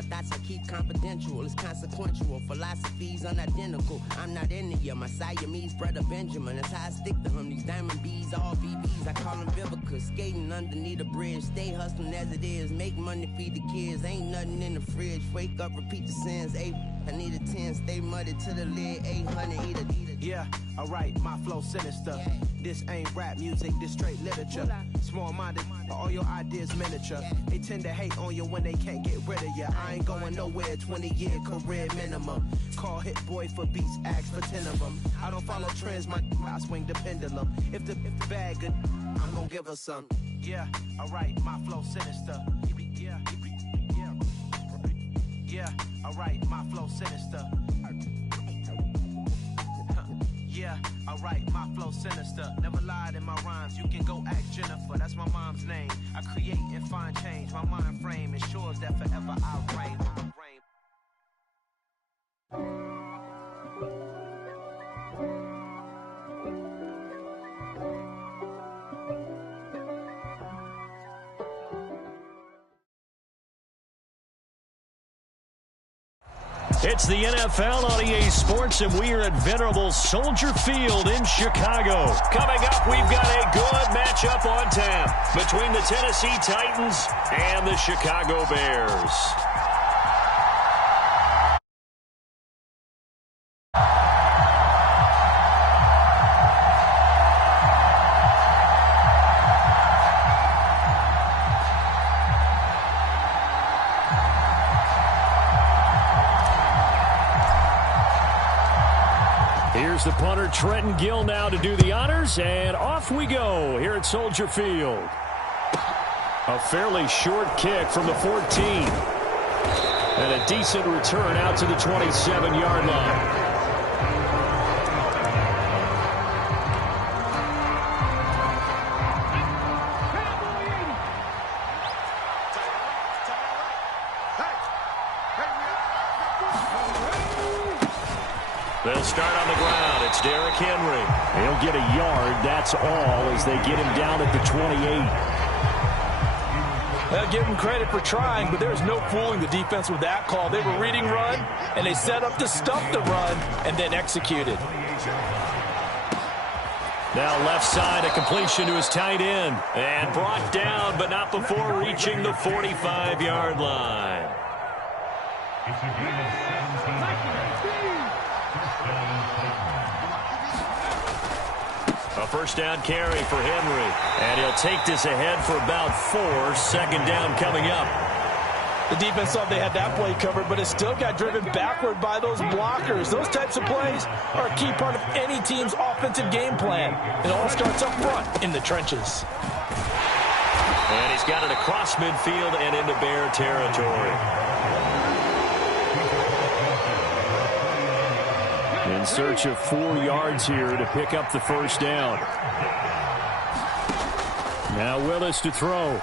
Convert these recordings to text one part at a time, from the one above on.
My thoughts I keep confidential. It's consequential. Philosophies unidentical. I'm not in it yet. My Siamese brother Benjamin. That's how I stick to him. These diamond bees, all BBs. I call them Vivica. Skating underneath a bridge. Stay hustling as it is. Make money, feed the kids. Ain't nothing in the fridge. Wake up, repeat the sins. I need a 10. Stay muddy to the lid. 800. Eat a. Yeah, alright, my flow sinister. Yeah. This ain't rap music, this straight literature. Small-minded, all your ideas miniature. They tend to hate on you when they can't get rid of you. I ain't going nowhere, 20-year career minimum. Call Hit Boy for beats, ask for 10 of them. I don't follow trends, I swing the pendulum. If the bag good, I'm gonna give her some. Yeah, alright, my flow sinister. Yeah, alright, my flow sinister. Yeah, alright, my flow sinister. Never lied in my rhymes, you can go ask Jennifer. That's my mom's name. I create and find change. My mind frame ensures that forever I'll reign. It's the NFL on EA Sports, and we are at venerable Soldier Field in Chicago. Coming up, we've got a good matchup on tap between the Tennessee Titans and the Chicago Bears. Here's the punter, Trenton Gill, now to do the honors, and off we go here at Soldier Field. A fairly short kick from the 14. And a decent return out to the 27-yard line. They'll start on the ground. It's Derrick Henry. He'll get a yard, that's all, as they get him down at the 28. They'll give him credit for trying, but there's no fooling the defense with that call. They were reading run, and they set up to stuff the run, and then executed. Now left side, a completion to his tight end. And brought down, but not before reaching the 45-yard line. It's a game of 17. A first down carry for Henry. And he'll take this ahead for about 4. Second down coming up. The defense thought they had that play covered, but it still got driven backward by those blockers. Those types of plays are a key part of any team's offensive game plan. It all starts up front in the trenches. And he's got it across midfield and into Bear territory. In search of 4 yards here to pick up the first down. Now Willis to throw.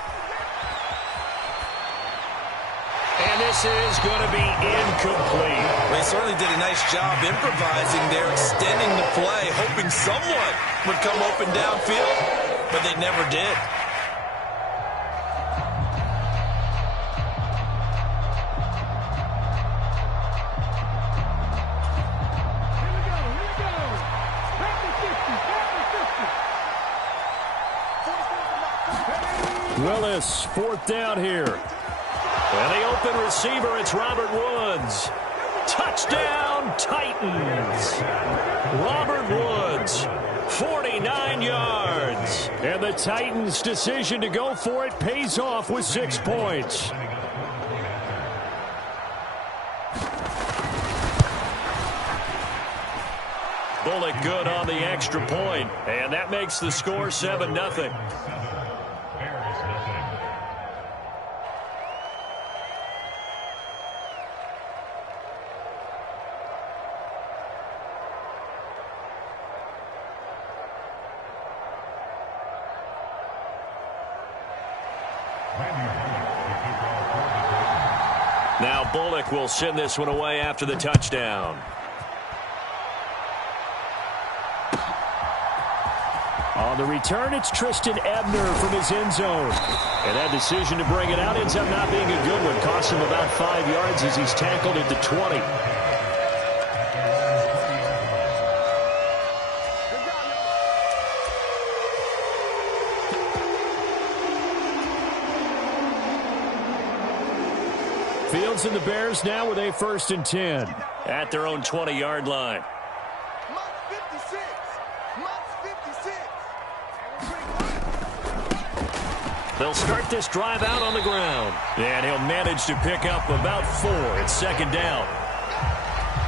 And this is going to be incomplete. They certainly did a nice job improvising there, extending the play, hoping someone would come open downfield, but they never did. Willis, fourth down here. And the open receiver, it's Robert Woods. Touchdown, Titans. Robert Woods, 49 yards. And the Titans' decision to go for it pays off with 6 points. Bullock good on the extra point, and that makes the score 7-0. Now Bullock will send this one away after the touchdown. On the return, it's Tristan Ebner from his end zone. And that decision to bring it out ends up not being a good one. Costs him about 5 yards as he's tackled at the 20. Fields and the Bears now with a 1st and 10 at their own 20-yard line. They'll start this drive out on the ground. And he'll manage to pick up about 4. It's 2nd down.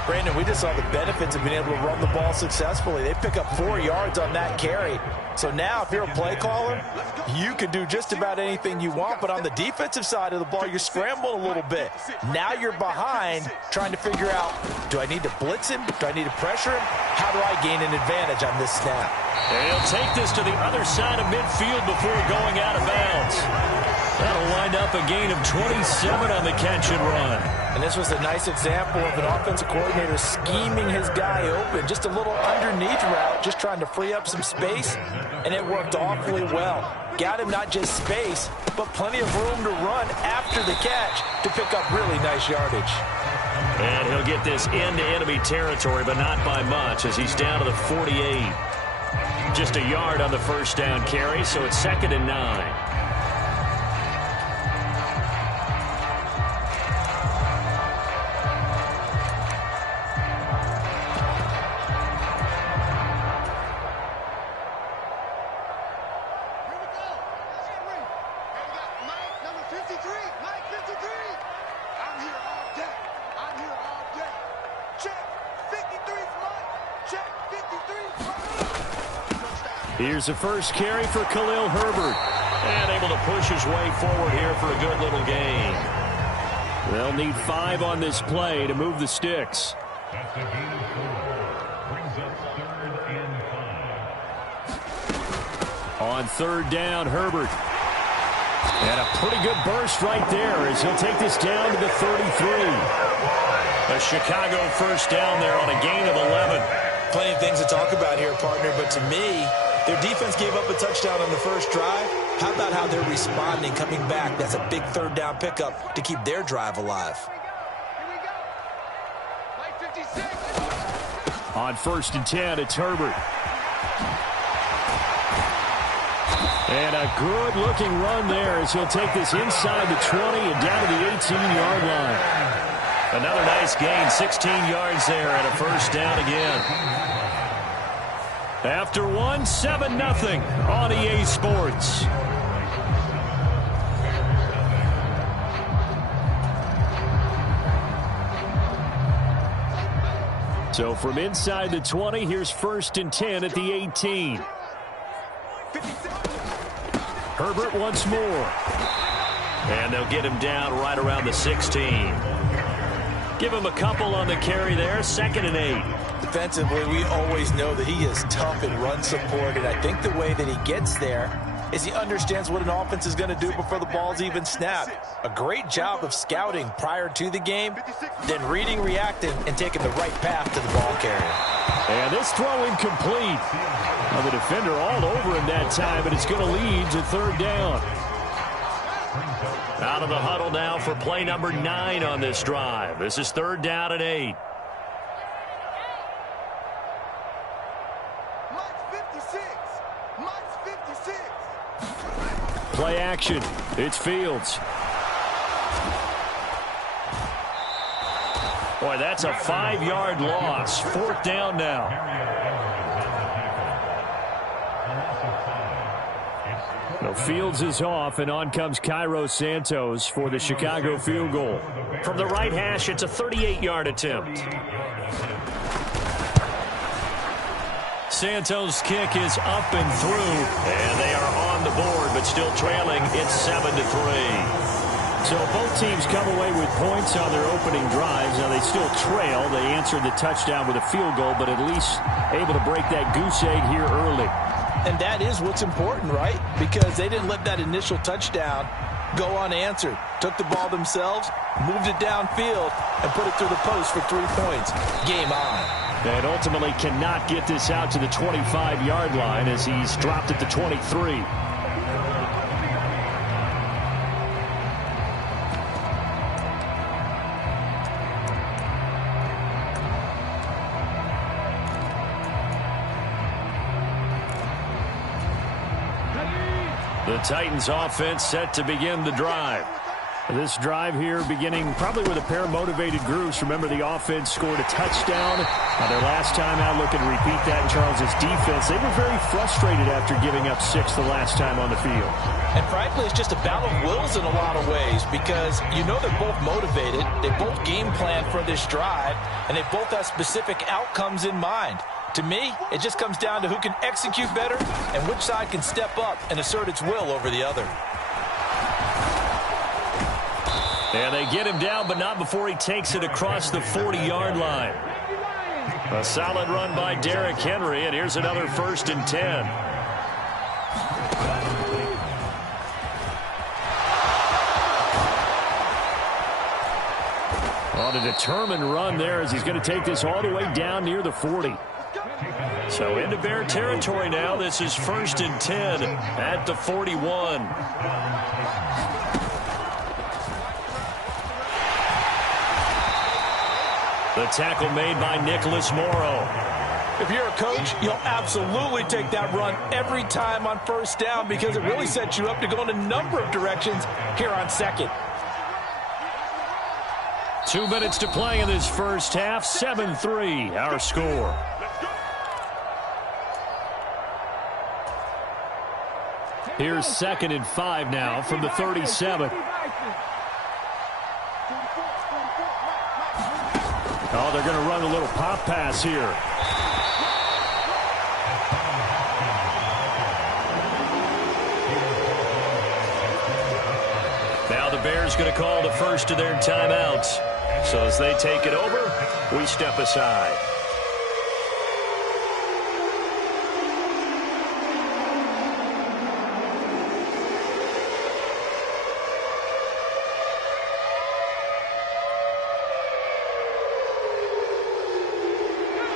Brandon, we just saw the benefits of being able to run the ball successfully. They pick up 4 yards on that carry. So now if you're a play caller, you can do just about anything you want. But on the defensive side of the ball, you're scrambling a little bit. Now you're behind trying to figure out, do I need to blitz him? Do I need to pressure him? How do I gain an advantage on this snap? And he'll take this to the other side of midfield before going out of bounds. That'll wind up a gain of 27 on the catch and run. And this was a nice example of an offensive coordinator scheming his guy open. Just a little underneath route, just trying to free up some space, and it worked awfully well. Got him not just space, but plenty of room to run after the catch to pick up really nice yardage. And he'll get this into enemy territory, but not by much as he's down to the 48. Just a yard on the 1st down carry, so it's 2nd and 9. Here's the first carry for Khalil Herbert. And able to push his way forward here for a good little gain. They'll need 5 on this play to move the sticks. That's a gain of 4. Brings up 3rd and 5. On 3rd down, Herbert. And a pretty good burst right there as he'll take this down to the 33. A Chicago 1st down there on a gain of 11. Plenty of things to talk about here, partner, but to me, their defense gave up a touchdown on the first drive. How about how they're responding, coming back? That's a big 3rd down pickup to keep their drive alive. On 1st and 10, it's Herbert. And a good-looking run there as he'll take this inside the 20 and down to the 18-yard line. Another nice gain, 16 yards there and a 1st down again. After 7-0 on EA Sports. So from inside the 20, here's 1st and 10 at the 18. Herbert once more. And they'll get him down right around the 16. Give him a couple on the carry there, 2nd and 8. Defensively, we always know that he is tough in run support, and I think the way that he gets there is he understands what an offense is going to do before the ball's even snapped. A great job of scouting prior to the game, then reading, reacting, and taking the right path to the ball carrier. And this throw incomplete. Now the defender all over him that time, but it's going to lead to 3rd down. Out of the huddle now for play number 9 on this drive. This is 3rd down and 8. Play action. It's Fields. Boy, that's a 5-yard loss. 4th down now. No, Fields is off, and on comes Cairo Santos for the Chicago field goal. From the right hash, it's a 38-yard attempt. Santos' kick is up and through, and they are on the board, but still trailing. It's 7-3. So both teams come away with points on their opening drives. Now they still trail. They answered the touchdown with a field goal, but at least able to break that goose egg here early. And that is what's important, right? Because they didn't let that initial touchdown go unanswered. Took the ball themselves, moved it downfield, and put it through the post for 3 points. Game on. And ultimately cannot get this out to the 25-yard line as he's dropped at the 23. The Titans offense set to begin the drive. This drive here beginning probably with a pair of motivated groups. Remember, the offense scored a touchdown. Their last time out, looking to repeat that in Charles's defense. They were very frustrated after giving up 6 the last time on the field. And frankly, it's just a battle of wills in a lot of ways because you know they're both motivated. They both game plan for this drive, and they both have specific outcomes in mind. To me, it just comes down to who can execute better and which side can step up and assert its will over the other. And they get him down, but not before he takes it across the 40-yard line. A solid run by Derrick Henry, and here's another 1st and 10. On a determined run there as he's going to take this all the way down near the 40. So into Bear territory now. This is 1st and 10 at the 41. The tackle made by Nicholas Morrow. If you're a coach, you'll absolutely take that run every time on 1st down because it really sets you up to go in a number of directions here on 2nd. 2 minutes to play in this first half. 7-3 our score. Here's 2nd and 5 now from the 37. Oh, they're going to run a little pop pass here. Now the Bears going to call the first of their timeouts. So as they take it over, we step aside.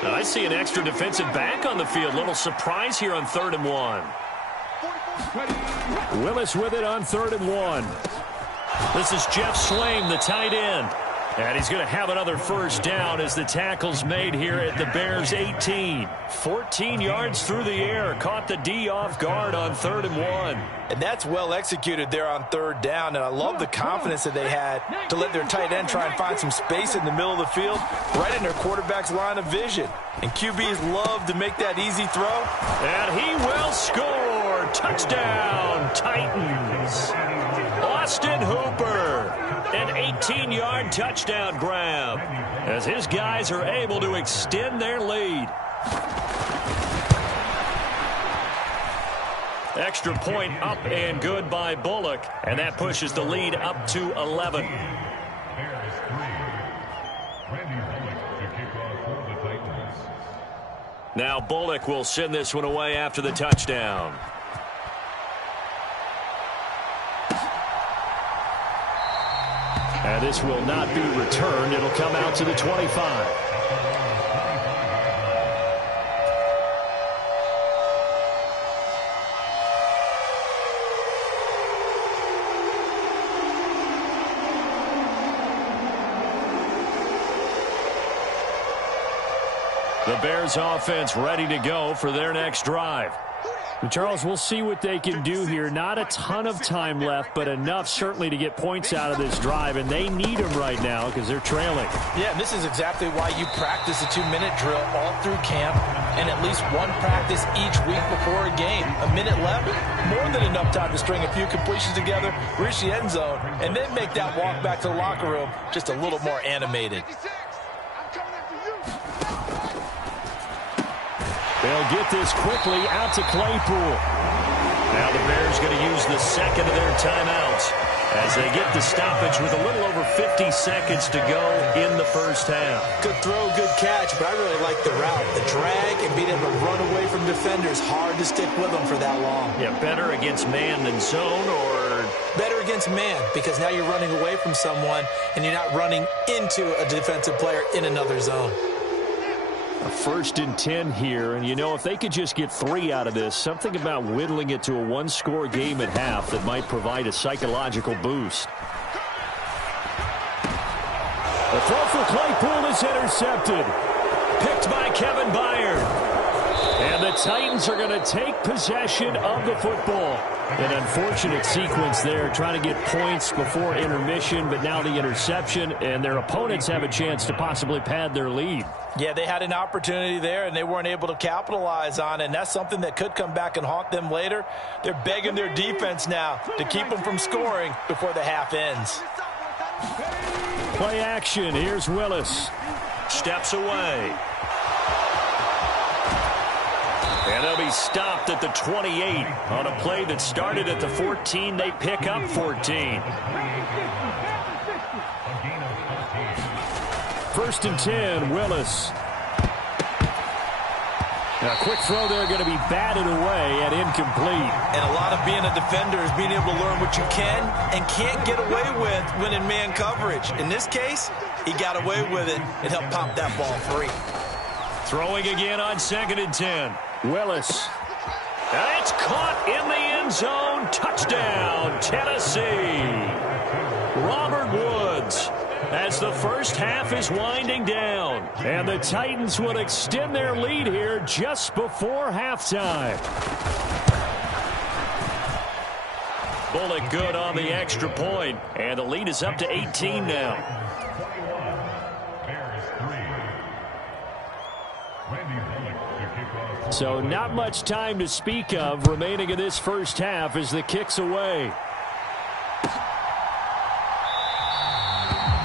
I see an extra defensive back on the field. Little surprise here on 3rd and 1. Willis with it on 3rd and 1. This is Jeff Swaim, the tight end. And he's going to have another 1st down as the tackle's made here at the Bears' 18. 14 yards through the air. Caught the D off guard on 3rd and 1. And that's well executed there on 3rd down. And I love the confidence that they had to let their tight end try and find some space in the middle of the field, right in their quarterback's line of vision. And QBs love to make that easy throw. And he will score. Touchdown, Titans. Austin Hooper. An 18-yard touchdown grab as his guys are able to extend their lead. Extra point up and good by Bullock, and that pushes the lead up to 11. Now Bullock will send this one away after the touchdown. And this will not be returned. It'll come out to the 25. The Bears offense ready to go for their next drive. And Charles, we'll see what they can do here. Not a ton of time left, but enough certainly to get points out of this drive, and they need them right now because they're trailing. Yeah, and this is exactly why you practice a 2-minute drill all through camp and at least one practice each week before a game. A minute left, more than enough time to string a few completions together, reach the end zone, and then make that walk back to the locker room just a little more animated. They'll get this quickly out to Claypool. Now the Bears going to use the 2nd of their timeouts as they get the stoppage with a little over 50 seconds to go in the first half. Good throw, good catch, but I really like the route. The drag and being able to run away from defenders, hard to stick with them for that long. Yeah, better against man than zone, or better against man because now you're running away from someone and you're not running into a defensive player in another zone. A 1st and 10 here, and you know, if they could just get 3 out of this, something about whittling it to a one-score game at half that might provide a psychological boost. The throw for Claypool is intercepted. Picked by Kevin Byard. And the Titans are going to take possession of the football. An unfortunate sequence there, trying to get points before intermission, but now the interception, and their opponents have a chance to possibly pad their lead. Yeah, they had an opportunity there, and they weren't able to capitalize on it, and that's something that could come back and haunt them later. They're begging their defense now to keep them from scoring before the half ends. Play action. Here's Willis. Steps away. And they'll be stopped at the 28 on a play that started at the 14. They pick up 14. 1st and 10, Willis. Now, a quick throw there, going to be batted away and incomplete. And a lot of being a defender is being able to learn what you can and can't get away with when in man coverage. In this case, he got away with it and helped pop that ball free. Throwing again on 2nd and 10. Willis. And it's caught in the end zone. Touchdown, Tennessee. Robert Woods. As the first half is winding down. And the Titans will extend their lead here just before halftime. Bullock good on the extra point. And the lead is up to 18 now. So not much time to speak of remaining in this first half as the kick's away.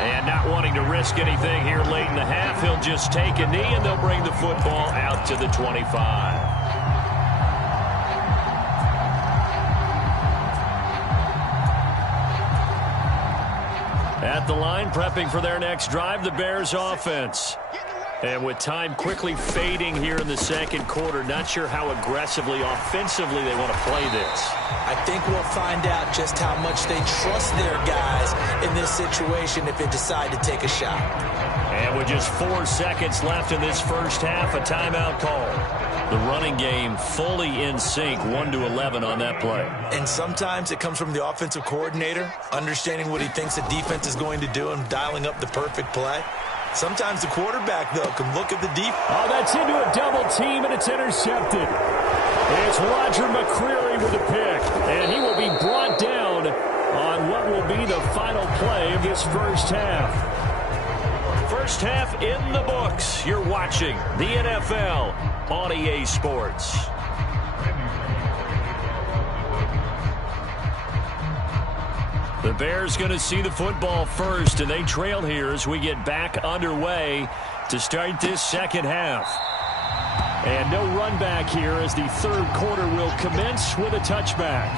And not wanting to risk anything here late in the half, he'll just take a knee and they'll bring the football out to the 25. At the line, prepping for their next drive, the Bears offense. And with time quickly fading here in the second quarter, not sure how aggressively, offensively they want to play this. I think we'll find out just how much they trust their guys in this situation if they decide to take a shot. And with just 4 seconds left in this first half, a timeout call. The running game fully in sync, 1-11 on that play. And sometimes it comes from the offensive coordinator, understanding what he thinks the defense is going to do and dialing up the perfect play. Sometimes the quarterback, though, can look at the deep. Oh, that's into a double team, and it's intercepted. It's Roger McCreary with a pick, and he will be brought down on what will be the final play of this first half. First half in the books. You're watching the NFL on EA Sports. The Bears going to see the football first, and they trail here as we get back underway to start this second half. And no run back here as the third quarter will commence with a touchback.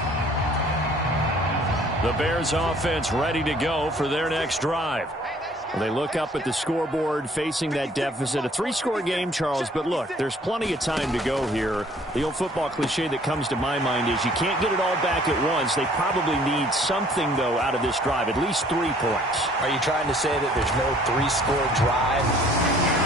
The Bears offense ready to go for their next drive. Well, they look up at the scoreboard facing that deficit. A 3-score game, Charles, but look, there's plenty of time to go here. The old football cliche that comes to my mind is you can't get it all back at once. They probably need something, though, out of this drive, at least 3 points. Are you trying to say that there's no 3-score drive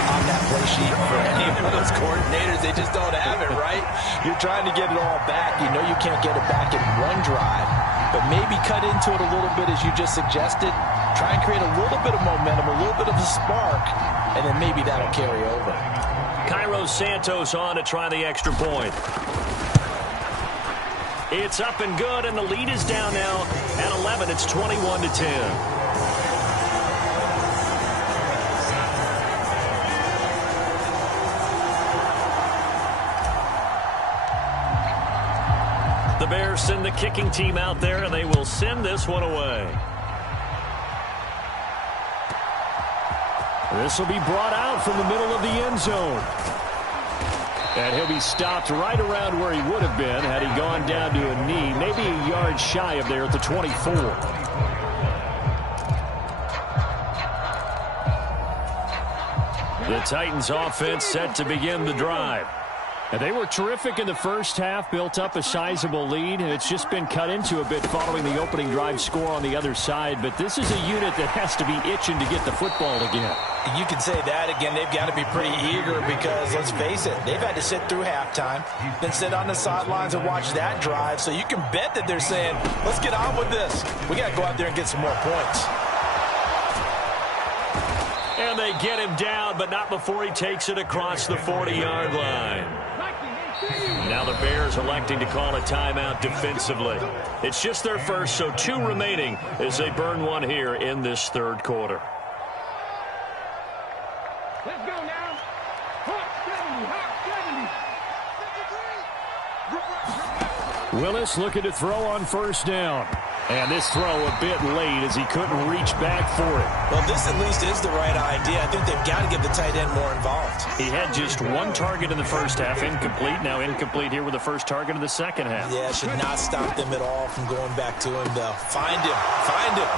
on that play sheet for any of those coordinators? They just don't have it, right? You're trying to get it all back. You know you can't get it back in one drive, but maybe cut into it a little bit as you just suggested. Try and create a little bit of momentum, a little bit of a spark, and then maybe that'll carry over. Cairo Santos on to try the extra point. It's up and good, and the lead is down now at 11. It's 21-10. The Bears send the kicking team out there, and they will send this one away. This will be brought out from the middle of the end zone. And he'll be stopped right around where he would have been had he gone down to a knee, maybe a yard shy of there at the 24. The Titans offense set to begin the drive. And they were terrific in the first half, built up a sizable lead, and it's just been cut into a bit following the opening drive score on the other side. But this is a unit that has to be itching to get the football again. You can say that again. They've got to be pretty eager because, let's face it, they've had to sit through halftime, then sit on the sidelines and watch that drive. So you can bet that they're saying, let's get on with this. We got to go out there and get some more points. And they get him down, but not before he takes it across the 40-yard line. Now the Bears electing to call a timeout defensively. It's just their first, so 2 remaining as they burn one here in this third quarter. Let's go now. Hot 70, hot 70. Willis looking to throw on first down. And this throw a bit late as he couldn't reach back for it. Well, this at least is the right idea. I think they've got to get the tight end more involved. He had just 1 target in the first half, incomplete. Now incomplete here with the first target of the second half. Yeah, it should not stop them at all from going back to him, though. Find him. Find him.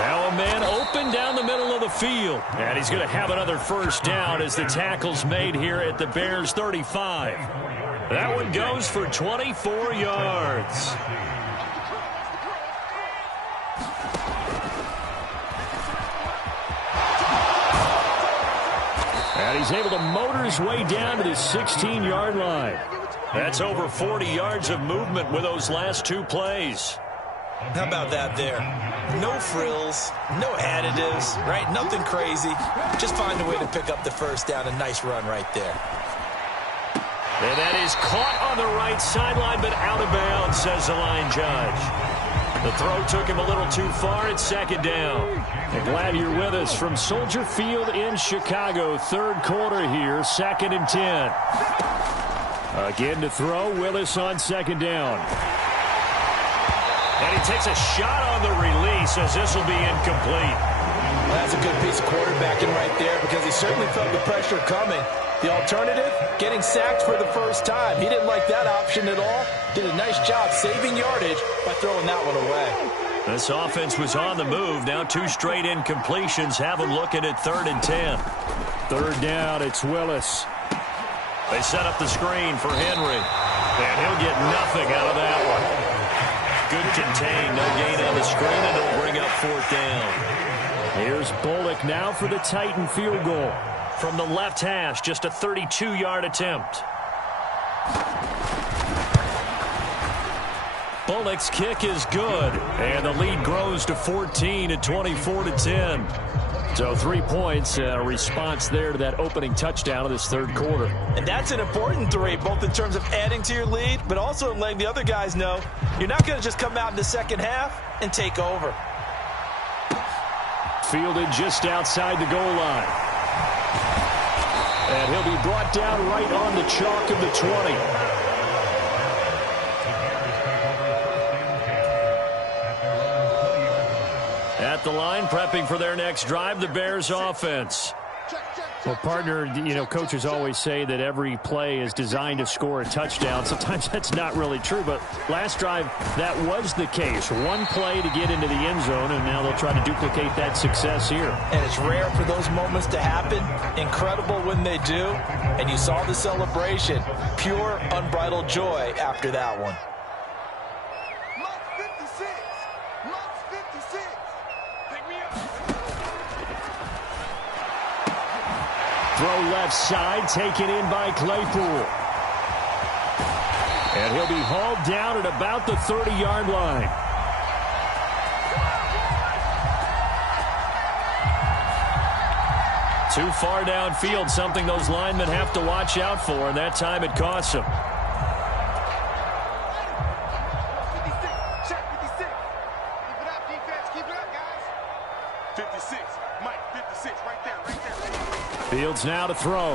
Now a man open down the middle of the field. And he's going to have another first down as the tackle's made here at the Bears' 35. That one goes for 24 yards. And he's able to motor his way down to the 16-yard line. That's over 40 yards of movement with those last 2 plays. How about that there? No frills, no additives, right? Nothing crazy. Just find a way to pick up the first down. A nice run right there. And that is caught on the right sideline, but out of bounds, says the line judge. The throw took him a little too far. It's second down. And glad you're with us from Soldier Field in Chicago. Third quarter here, 2nd and 10. Again to throw, Willis on second down. And he takes a shot on the release as this will be incomplete. Well, that's a good piece of quarterbacking right there because he certainly felt the pressure coming. The alternative, getting sacked for the first time. He didn't like that option at all. Did a nice job saving yardage by throwing that one away. This offense was on the move. Now 2 straight incompletions have them looking at 3rd and 10. Third down, it's Willis. They set up the screen for Henry. And he'll get nothing out of that one. Good contain, no gain on the screen, and it'll bring up 4th down. Here's Bullock now for the Titan field goal. From the left hash, just a 32-yard attempt. Bullock's kick is good, and the lead grows to 14 at 24-10. So 3 points, a response there to that opening touchdown of this third quarter. And that's an important 3, both in terms of adding to your lead, but also in letting the other guys know you're not going to just come out in the second half and take over. Fielded just outside the goal line. And he'll be brought down right on the chalk of the 20. At the line, prepping for their next drive, the Bears offense. Well, partner, you know, coaches always say that every play is designed to score a touchdown. Sometimes that's not really true, but last drive, that was the case. 1 play to get into the end zone, and now they'll try to duplicate that success here. And it's rare for those moments to happen. Incredible when they do. And you saw the celebration. Pure, unbridled joy after that one. Throw left side, taken in by Claypool. And he'll be hauled down at about the 30-yard line. Too far downfield, something those linemen have to watch out for, and that time it costs them. Fields now to throw.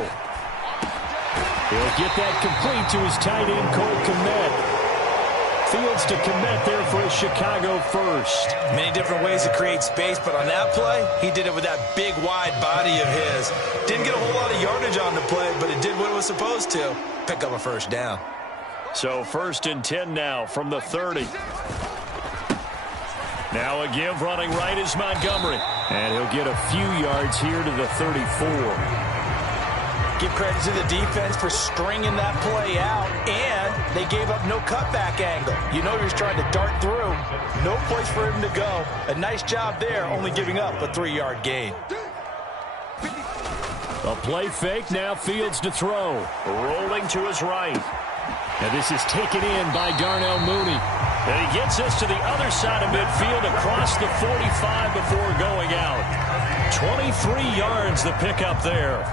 He'll get that complete to his tight end, Cole Kmet. Fields to Kmet there for a Chicago first. Many different ways to create space, but on that play, he did it with that big, wide body of his. Didn't get a whole lot of yardage on the play, but it did what it was supposed to. Pick up a first down. So 1st and 10 now from the 30. Now a give running right is Montgomery. And he'll get a few yards here to the 34. Give credit to the defense for stringing that play out, and they gave up no cutback angle. You know you're trying to dart through. No place for him to go. A nice job there, only giving up a 3-yard gain. A play fake, now Fields to throw. Rolling to his right. And this is taken in by Darnell Mooney. And he gets us to the other side of midfield across the 45 before going out. 23 yards the pickup there.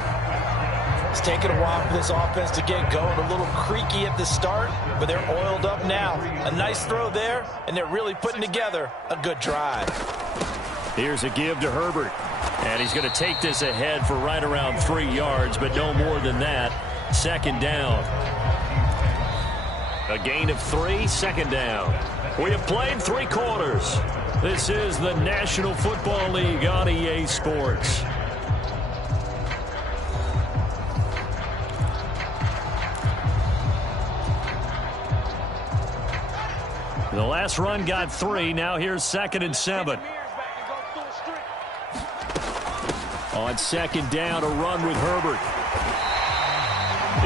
It's taken a while for this offense to get going. A little creaky at the start, but they're oiled up now. A nice throw there, and they're really putting together a good drive. Here's a give to Herbert. And he's going to take this ahead for right around 3 yards, but no more than that. Second down. A gain of 3, second down. We have played 3 quarters. This is the National Football League on EA Sports. The last run got 3. Now here's 2nd and 7. On second down, a run with Herbert.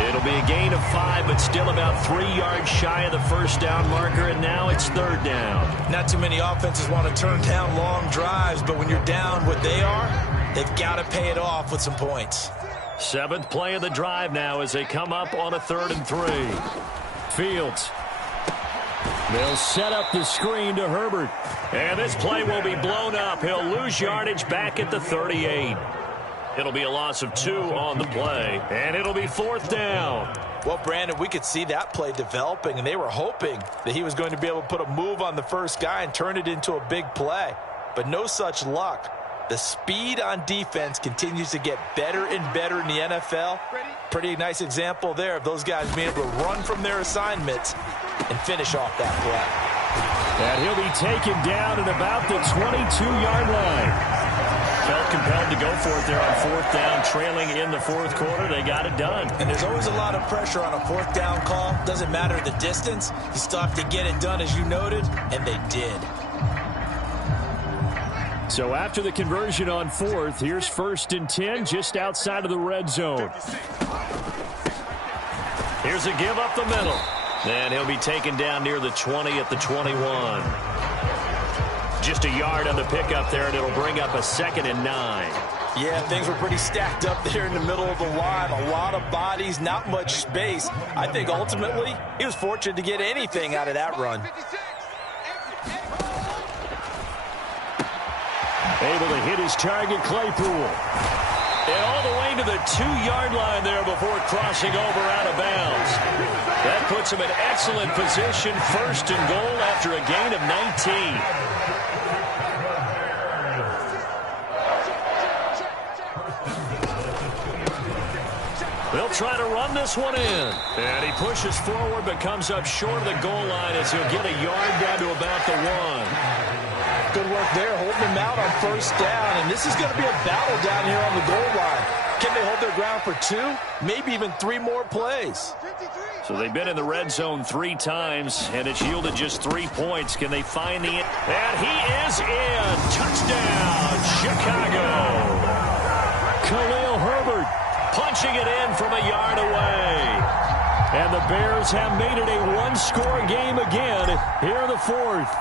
It'll be a gain of 5, but still about 3 yards shy of the first down marker, and now it's 3rd down. Not too many offenses want to turn down long drives, but when you're down what they are, they've got to pay it off with some points. 7th play of the drive now as they come up on a 3rd and 3. Fields. They'll set up the screen to Herbert. And this play will be blown up. He'll lose yardage back at the 38. It'll be a loss of 2 on the play, and it'll be 4th down. Well, Brandon, we could see that play developing, and they were hoping that he was going to be able to put a move on the first guy and turn it into a big play. But no such luck. The speed on defense continues to get better and better in the NFL. Pretty nice example there of those guys being able to run from their assignments and finish off that play. And he'll be taken down at about the 22-yard line. Felt compelled to go for it there on 4th down, trailing in the 4th quarter. They got it done. And there's always a lot of pressure on a 4th down call. Doesn't matter the distance. You still have to get it done, as you noted, and they did. So after the conversion on 4th, here's 1st and 10 just outside of the red zone. Here's a give up the middle. And he'll be taken down near the 20 at the 21. Just a yard on the pickup there, and it'll bring up a 2nd and 9. Yeah, things were pretty stacked up there in the middle of the line. A lot of bodies, not much space. I think ultimately he was fortunate to get anything out of that run. Able to hit his target, Claypool. And all the way to the 2-yard line there before crossing over out of bounds. That puts him in excellent position, 1st and goal after a gain of 19. They'll try to run this one in. And he pushes forward but comes up short of the goal line as he'll get a yard down to about the 1. Good work there, holding them out on 1st down. And this is going to be a battle down here on the goal line. Can they hold their ground for 2, maybe even 3 more plays? So they've been in the red zone 3 times, and it's yielded just 3 points. Can they find the... And he is in. Touchdown, Chicago. Khalil Herbert punching it in from a yard away. And the Bears have made it a 1-score game again here in the 4th.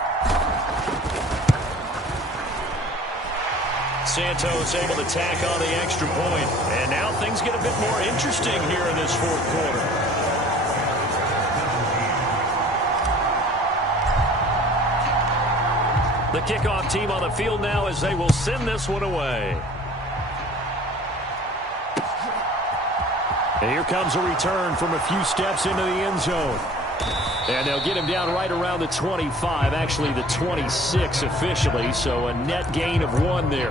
Santos able to tack on the extra point. And now things get a bit more interesting here in this 4th quarter. The kickoff team on the field now as they will send this one away. And here comes a return from a few steps into the end zone. And they'll get him down right around the 25, actually the 26 officially, so a net gain of 1 there.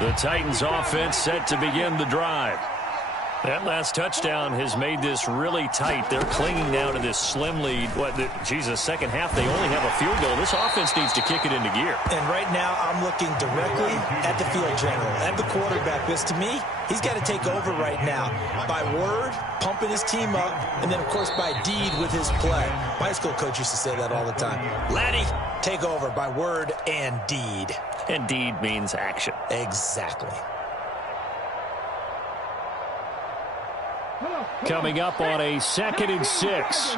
The Titans offense set to begin the drive. That last touchdown has made this really tight. They're clinging now to this slim lead. Second half, they only have a field goal. This offense needs to kick it into gear. And right now, I'm looking directly at the field general, at the quarterback. Because to me, he's got to take over right now. By word, pumping his team up, and then, of course, by deed with his play. My high school coach used to say that all the time. Laddie, take over by word and deed. And deed means action. Exactly. Coming up on a 2nd and 6.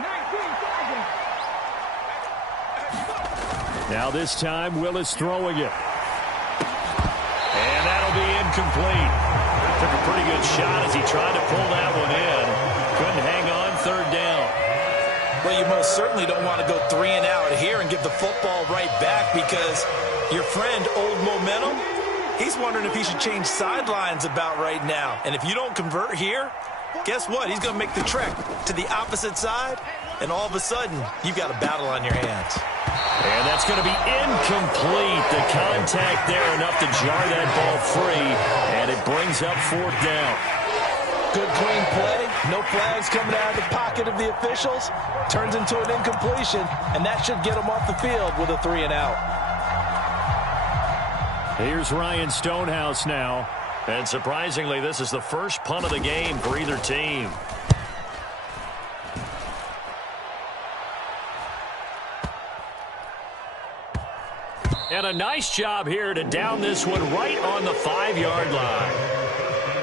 Now this time, Willis throwing it. And that'll be incomplete. Took a pretty good shot as he tried to pull that one in. Couldn't hang on, 3rd down. Well, you most certainly don't want to go 3 and out here and give the football right back because your friend, Old Momentum, he's wondering if he should change sidelines about right now. And if you don't convert here, guess what? He's going to make the trek to the opposite side, and all of a sudden, you've got a battle on your hands. And that's going to be incomplete. The contact there enough to jar that ball free, and it brings up 4th down. Good, clean play. No flags coming out of the pocket of the officials. Turns into an incompletion, and that should get him off the field with a 3 and out. Here's Ryan Stonehouse now. And surprisingly, this is the first punt of the game for either team. And a nice job here to down this one right on the 5-yard line.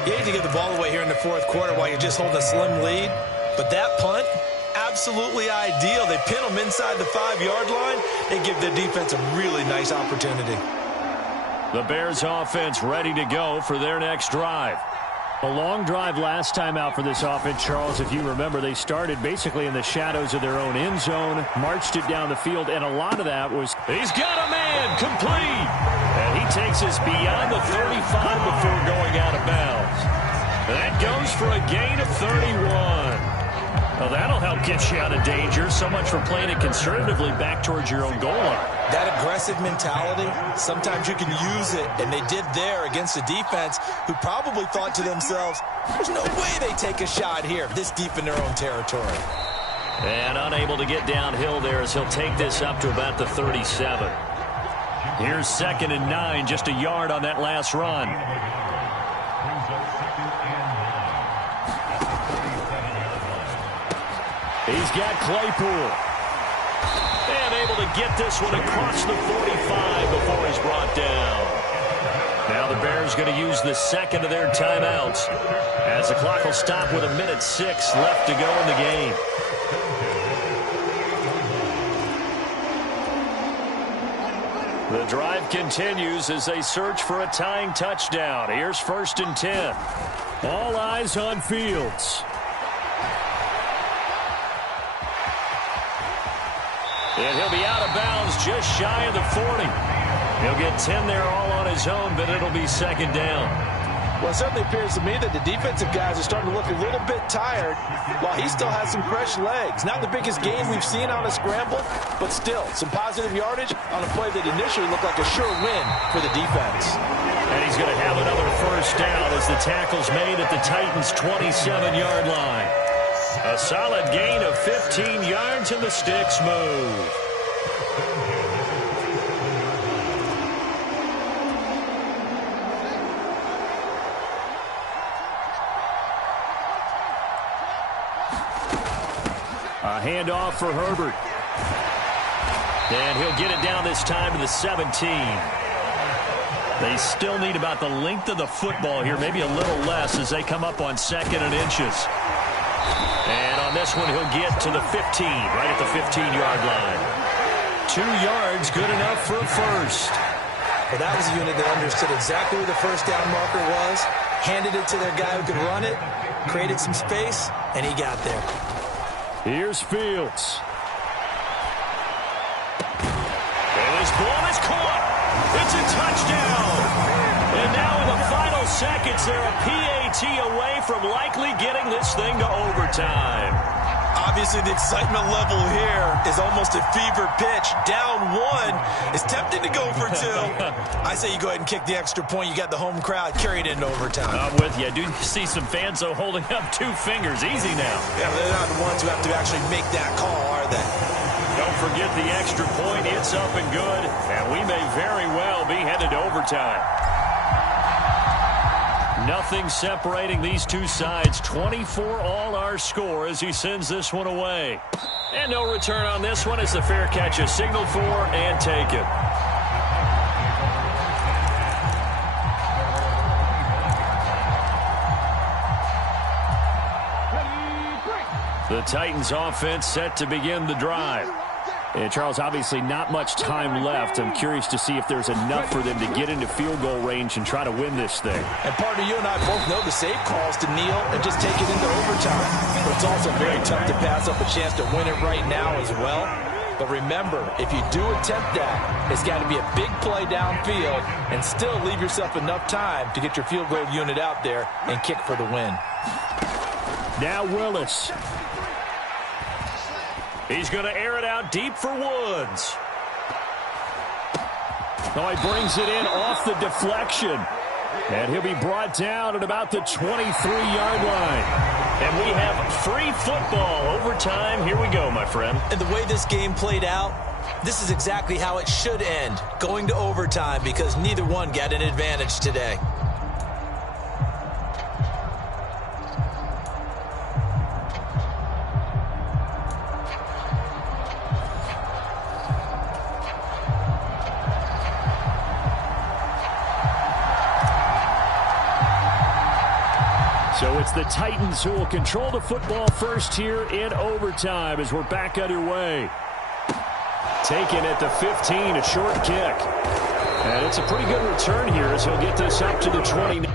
You hate to get the ball away here in the 4th quarter while you're just holding a slim lead. But that punt, absolutely ideal. They pin them inside the 5-yard line. They give the defense a really nice opportunity. The Bears offense ready to go for their next drive. A long drive last time out for this offense, Charles. If you remember, they started basically in the shadows of their own end zone, marched it down the field, and a lot of that was, he's got a man, complete. And he takes us beyond the 35 before going out of bounds. That goes for a gain of 31. Well, that'll help get you out of danger. So much for playing it conservatively back towards your own goal line. That aggressive mentality, sometimes you can use it, and they did there against a defense who probably thought to themselves, there's no way they take a shot here this deep in their own territory. And unable to get downhill there as he'll take this up to about the 37. Here's 2nd and 9, just a yard on that last run. He's got Claypool. And able to get this one across the 45 before he's brought down. Now the Bears going to use the 2nd of their timeouts as the clock will stop with 1:06 left to go in the game. The drive continues as they search for a tying touchdown. Here's 1st and 10. All eyes on Fields. And he'll be out of bounds just shy of the 40. He'll get 10 there all on his own, but it'll be 2nd down. Well, it certainly appears to me that the defensive guys are starting to look a little bit tired while he still has some fresh legs. Not the biggest gain we've seen on a scramble, but still some positive yardage on a play that initially looked like a sure win for the defense. And he's going to have another 1st down as the tackle's made at the Titans' 27-yard line. A solid gain of 15 yards and the sticks move. A handoff for Herbert. And he'll get it down this time to the 17. They still need about the length of the football here, maybe a little less as they come up on 2nd and inches. And on this one, he'll get to the 15, right at the 15-yard line. 2 yards, good enough for a 1st. Well, that was a unit that understood exactly where the 1st down marker was, handed it to their guy who could run it, created some space, and he got there. Here's Fields. And this ball is caught. It's a touchdown. And now in the final seconds, they're a PAT away from likely getting this thing to overtime. Obviously, the excitement level here is almost a fever pitch. Down one. It's tempting to go for two. I say you go ahead and kick the extra point. You got the home crowd. Carry it into overtime. I'm with you. I do see some fans, though, holding up 2 fingers. Easy now. Yeah, they're not the ones who have to actually make that call, are they? Don't forget the extra point. It's up and good. And we may very well be headed to overtime. Nothing separating these two sides. 24 all our score as he sends this one away. And no return on this one as the fair catch is signaled for and taken. The Titans offense set to begin the drive. And Charles, obviously not much time left. I'm curious to see if there's enough for them to get into field goal range and try to win this thing. And partner, you and I both know the safe calls to kneel and just take it into overtime. But it's also very tough to pass up a chance to win it right now as well. But remember, if you do attempt that, it's got to be a big play downfield and still leave yourself enough time to get your field goal unit out there and kick for the win. Now Willis. He's going to air it out deep for Woods. Oh, he brings it in off the deflection. And he'll be brought down at about the 23-yard line. And we have free football. Overtime. Here we go, my friend. And the way this game played out, this is exactly how it should end, going to overtime, because neither one got an advantage today. So it's the Titans who will control the football first here in overtime as we're back underway. Taken at the 15, a short kick. And it's a pretty good return here as he'll get this up to the 20.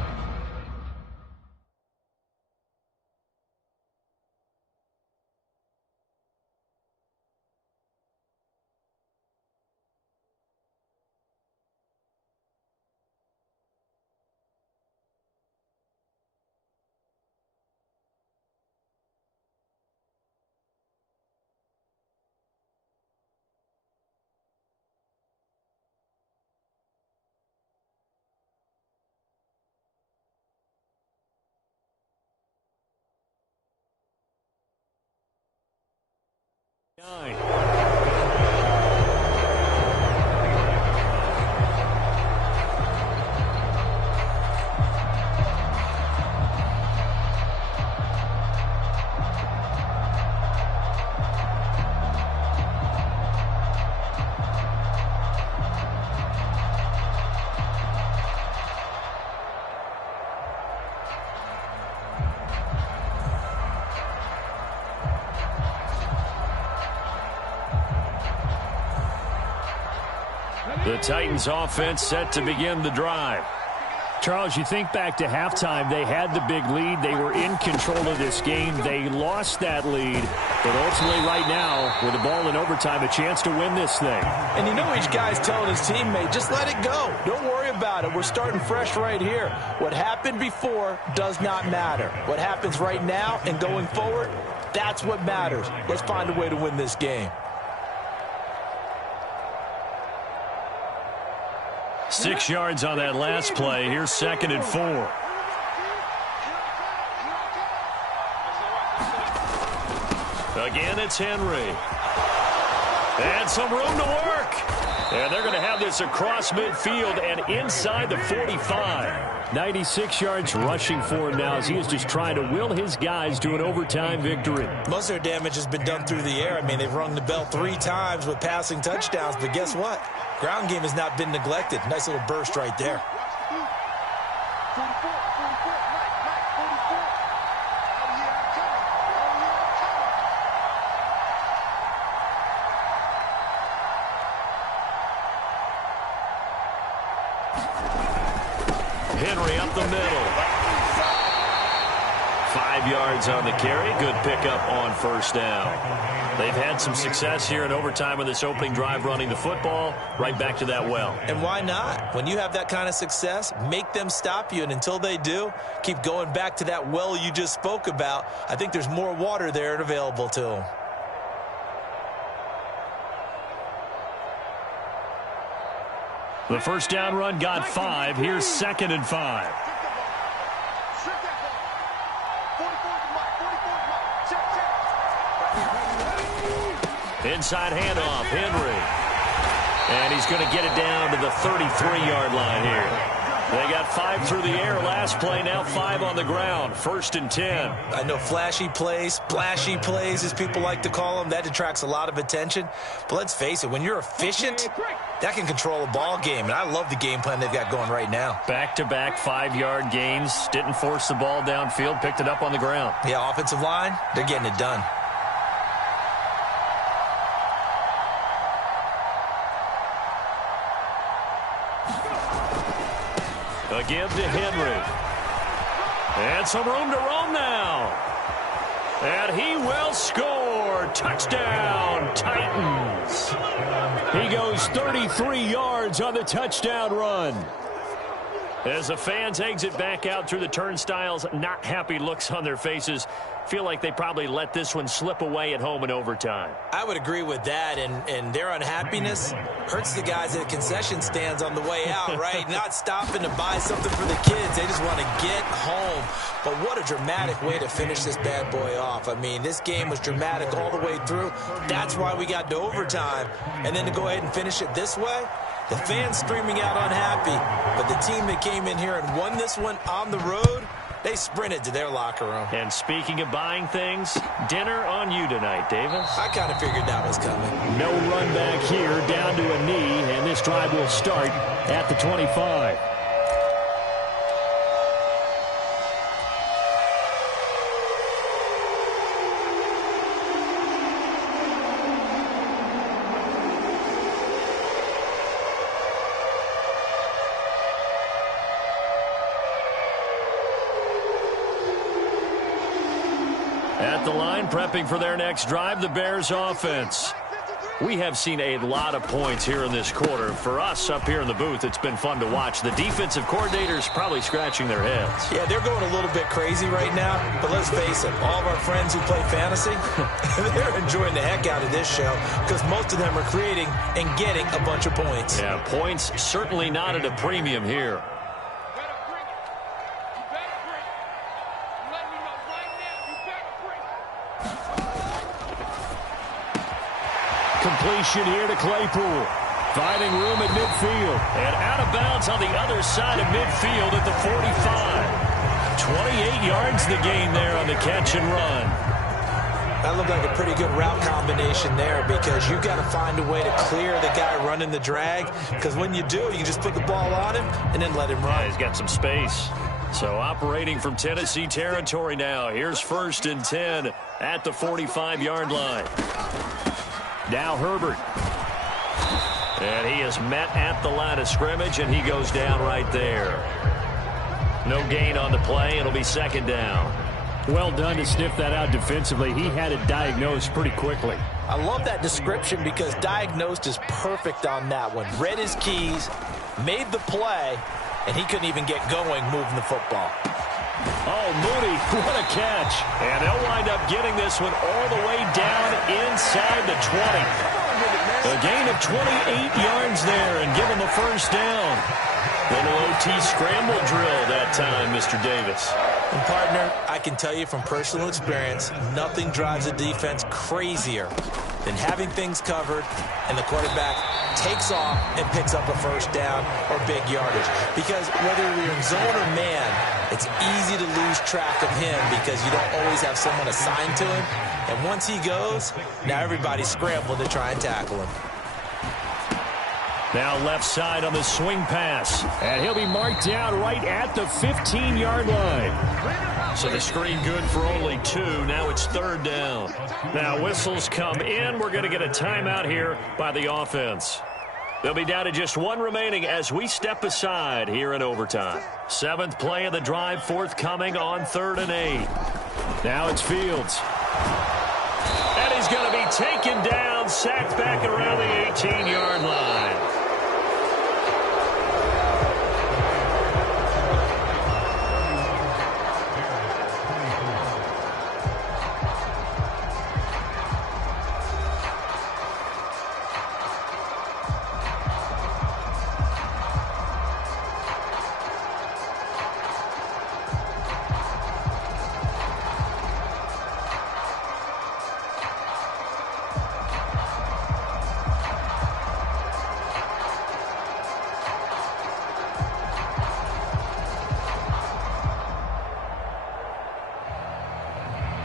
The Titans offense set to begin the drive. Charles, you think back to halftime, they had the big lead. They were in control of this game. They lost that lead. But ultimately right now, with the ball in overtime, a chance to win this thing. And you know each guy's telling his teammate, just let it go. Don't worry about it. We're starting fresh right here. What happened before does not matter. What happens right now and going forward, that's what matters. Let's find a way to win this game. 6 yards on that last play. Here's 2nd and 4. Again, it's Henry. And some room to work. And they're going to have this across midfield and inside the 45. 96 yards rushing for him now as he is just trying to will his guys to an overtime victory. Most of their damage has been done through the air. I mean, they've rung the bell 3 times with passing touchdowns, but guess what? Ground game has not been neglected. Nice little burst right there. Henry up the middle. 5 yards on the carry. Good pickup on first down. They've had some success here in overtime in this opening drive running the football. Right back to that well. And why not? When you have that kind of success, make them stop you. And until they do, keep going back to that well you just spoke about. I think there's more water there and available to them. The first down run got 5. Here's 2nd and 5. Inside handoff, Henry. And he's going to get it down to the 33-yard line here. They got 5 through the air last play, now 5 on the ground. 1st and 10. I know flashy plays, splashy plays, as people like to call them, that attracts a lot of attention. But let's face it, when you're efficient, that can control a ball game. And I love the game plan they've got going right now. Back-to-back 5-yard gains. Didn't force the ball downfield, picked it up on the ground. Yeah, offensive line, they're getting it done. A give to Henry. And some room to roam now. And he will score. Touchdown, Titans. He goes 33 yards on the touchdown run. As the fans exit back out through the turnstiles, not happy looks on their faces. Feel like they probably let this one slip away at home in overtime. I would agree with that, and their unhappiness hurts the guys at the concession stands on the way out, right? Not stopping to buy something for the kids. They just want to get home. But what a dramatic way to finish this bad boy off. I mean, this game was dramatic all the way through. That's why we got to overtime. And then to go ahead and finish it this way, the fans streaming out unhappy. But the team that came in here and won this one on the road, they sprinted to their locker room. And speaking of buying things, dinner on you tonight, Davis. I kind of figured that was coming. No run back here, down to a knee, and this drive will start at the 25. At the line, prepping for their next drive, the Bears offense. We have seen a lot of points here in this quarter. For us up here in the booth, it's been fun to watch. The defensive coordinators probably scratching their heads. Yeah, they're going a little bit crazy right now, but let's face it, all of our friends who play fantasy, they're enjoying the heck out of this show because most of them are creating and getting a bunch of points. Yeah, points certainly not at a premium here. Completion here to Claypool. Finding room at midfield. And out of bounds on the other side of midfield at the 45. 28 yards the gain there on the catch and run. That looked like a pretty good route combination there because you've got to find a way to clear the guy running the drag because when you do, you can just put the ball on him and then let him run. Yeah, he's got some space. So operating from Tennessee territory now. Here's 1st and 10 at the 45-yard line. Now Herbert. And he is met at the line of scrimmage, and he goes down right there. No gain on the play. It'll be 2nd down. Well done to sniff that out defensively. He had it diagnosed pretty quickly. I love that description because diagnosed is perfect on that one. Read his keys, made the play, and he couldn't even get going moving the football. Oh, Mooney, what a catch. And they'll wind up getting this one all the way down inside the 20. A gain of 28 yards there and give him a 1st down. Little OT scramble drill that time, Mr. Davis. And partner, I can tell you from personal experience, nothing drives a defense crazier than having things covered and the quarterback takes off and picks up a 1st down or big yardage. Because whether you're in zone or man, it's easy to lose track of him because you don't always have someone assigned to him. And once he goes, now everybody's scrambling to try and tackle him. Now left side on the swing pass. And he'll be marked down right at the 15-yard line. So the screen good for only 2. Now it's 3rd down. Now whistles come in. We're going to get a timeout here by the offense. They'll be down to just 1 remaining as we step aside here in overtime. 7th play of the drive forthcoming on 3rd and 8. Now it's Fields. And he's going to be taken down, sacked back around the 18-yard line.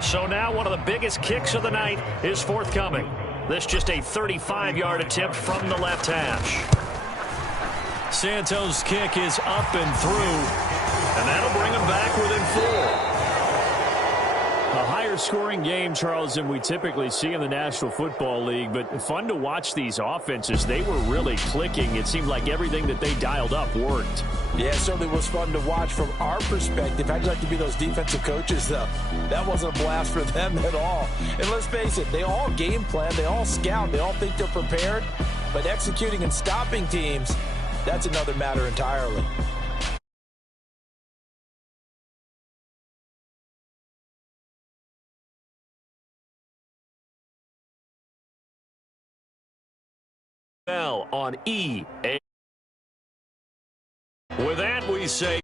So now one of the biggest kicks of the night is forthcoming. This just a 35-yard attempt from the left hash. Santos' kick is up and through, and that'll bring him back within 4. A higher-scoring game, Charles, than we typically see in the National Football League, but fun to watch these offenses. They were really clicking. It seemed like everything that they dialed up worked. Yeah, it certainly was fun to watch from our perspective. How'd you like to be those defensive coaches, though? That wasn't a blast for them at all. And let's face it, they all game plan, they all scout, they all think they're prepared. But executing and stopping teams, that's another matter entirely. On EA. With that, we say